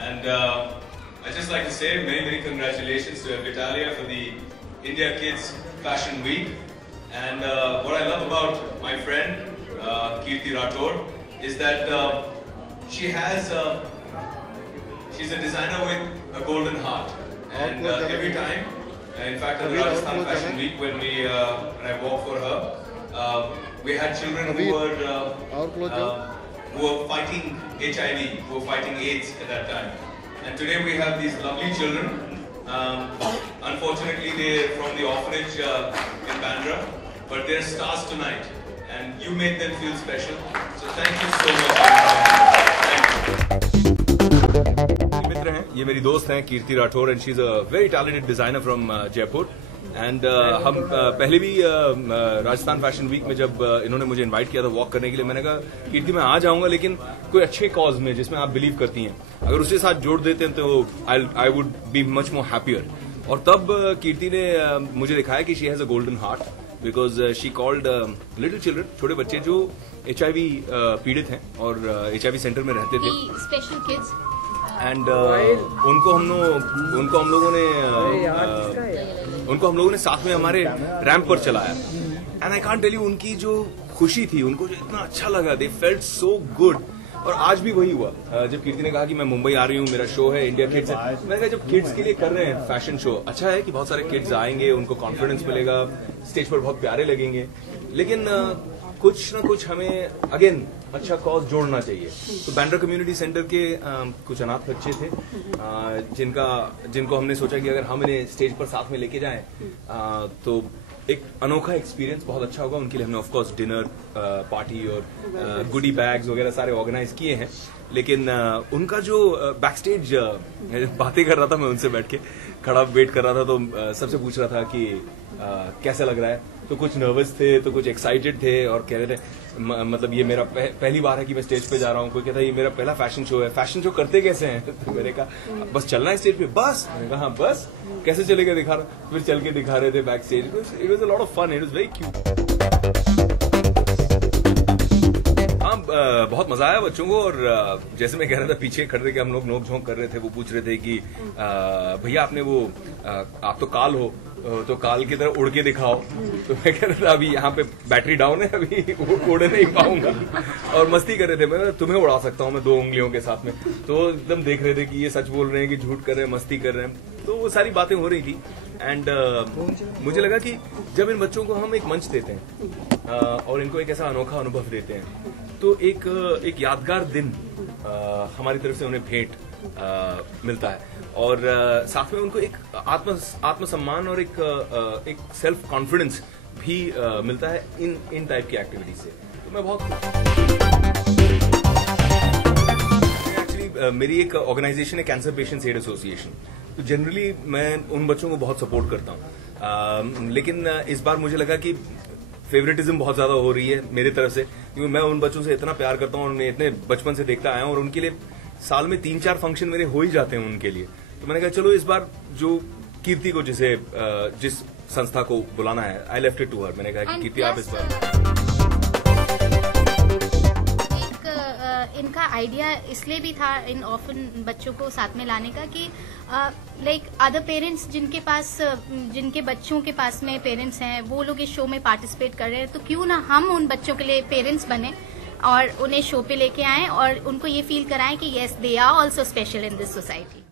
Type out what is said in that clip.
And I'd just like to say many congratulations to Vitalia for the India Kids Fashion Week. And what I love about my friend Kirti Rathore is that she's a designer with a golden heart. And every time, in fact, at the Rajasthan Fashion Week, when I walked for her, we had children who were fighting HIV, who were fighting AIDS at that time. And today we have these lovely children. Unfortunately, they're from the orphanage in Bandra, but they're stars tonight. And you made them feel special. So thank you so much. मित्र हैं, ये मेरी दोस्त हैं Kirti Rathore, and she's a very talented designer from Jaipur. And हम पहले भी Rajasthan fashion week में जब इन्होंने मुझे इनवाइट किया था वॉक करने के लिए, मैंने कहा कीर्ति मैं आ जाऊंगा, लेकिन कोई अच्छे कॉज में जिसमें आप बिलीव करती हैं, अगर उसके साथ जोड़ देते हैं तो I would be much more happier. और तब कीर्ति ने मुझे दिखाया कि she has a golden heart, because she called little children, छोटे बच्चे जो HIV पीड़ित हैं और HIV सेंटर में रहते थे, स्पेशल किड्स, एंड उनको हम लोगों ने साथ में हमारे रैंप पर चलाया. And I can't tell you, उनकी जो खुशी थी, उनको जो इतना अच्छा लगा, दे फेल्ट सो गुड. और आज भी वही हुआ जब कीर्ति ने कहा कि मैं मुंबई आ रही हूँ, मेरा शो है इंडिया किड्स. मैंने कहा जब किड्स के लिए कर रहे हैं फैशन शो, अच्छा है कि बहुत सारे किड्स आएंगे, उनको कॉन्फिडेंस मिलेगा, स्टेज पर बहुत प्यारे लगेंगे, लेकिन कुछ ना कुछ हमें अगेन अच्छा कॉज जोड़ना चाहिए. तो बैंड्रा कम्युनिटी सेंटर के कुछ अनाथ बच्चे थे जिनको हमने सोचा कि अगर हम इन्हें स्टेज पर साथ में लेके जाएं तो एक अनोखा एक्सपीरियंस बहुत अच्छा होगा उनके लिए. हमने ऑफ कोर्स डिनर पार्टी और गुडी बैग्स वगैरह सारे ऑर्गेनाइज किए हैं, लेकिन उनका जो बैक स्टेज बातें कर रहा था, मैं उनसे बैठ के खड़ा वेट कर रहा था, तो सबसे पूछ रहा था कि कैसा लग रहा है. तो कुछ नर्वस थे, तो कुछ एक्साइटेड थे, और कह रहे थे मतलब ये मेरा पहली बार है कि मैं स्टेज पे जा रहा हूँ. कोई कहता है ये मेरा पहला फैशन शो है. फैशन शो करते कैसे हैं? तो मैंने कहा बस चलना है स्टेज पे. बस मैंने कहा हाँ बस, कैसे चलेगा दिखा रहा. फिर चल के दिखा रहे थे backstage. It was a lot of fun, it was very cute. बहुत मजा आया बच्चों को. और जैसे मैं कह रहा था, पीछे खड़े के हम लोग नोक झोंक कर रहे थे, वो पूछ रहे थे कि भैया आपने वो आप तो काल हो, तो काल की तरह उड़ के दिखाओ. तो मैं कह रहा था अभी यहाँ पे बैटरी डाउन है, अभी उड़ नहीं पाऊंगा. और मस्ती कर रहे थे, मैं तुम्हें उड़ा सकता हूँ मैं 2 उंगलियों के साथ में. तो एकदम देख रहे थे कि ये सच बोल रहे हैं कि झूठ कर रहे हैं, मस्ती कर रहे हैं. तो वो सारी बातें हो रही थी. एंड मुझे लगा कि जब इन बच्चों को हम एक मंच देते हैं और इनको एक ऐसा अनोखा अनुभव देते हैं, तो एक यादगार दिन हमारी तरफ से उन्हें भेंट मिलता है. और साथ में उनको एक आत्मसम्मान और एक सेल्फ कॉन्फिडेंस भी मिलता है इन टाइप की एक्टिविटीज से. तो मैं बहुत एक्चुअली मेरी एक ऑर्गेनाइजेशन है कैंसर पेशेंट्स एड एसोसिएशन. तो जनरली मैं उन बच्चों को बहुत सपोर्ट करता हूँ, लेकिन इस बार मुझे लगा कि फेवरेटिज्म बहुत ज्यादा हो रही है मेरी तरफ से, क्योंकि मैं उन बच्चों से इतना प्यार करता हूँ और मैं इतने बचपन से देखता आया हूँ, और उनके लिए साल में 3-4 फंक्शन मेरे हो ही जाते हैं उनके लिए. तो मैंने कहा चलो इस बार जो कीर्ति को जिस संस्था को बुलाना है, I left it to her. मैंने कहा कि कीर्ति आप इस बार. इनका आइडिया इसलिए भी था इन ऑर्फन बच्चों को साथ में लाने का कि लाइक अदर पेरेंट्स जिनके बच्चों के पास में पेरेंट्स हैं, वो लोग इस शो में पार्टिसिपेट कर रहे हैं, तो क्यों ना हम उन बच्चों के लिए पेरेंट्स बने और उन्हें शो पे लेके आएं और उनको ये फील कराएं कि yes they are also special in this society.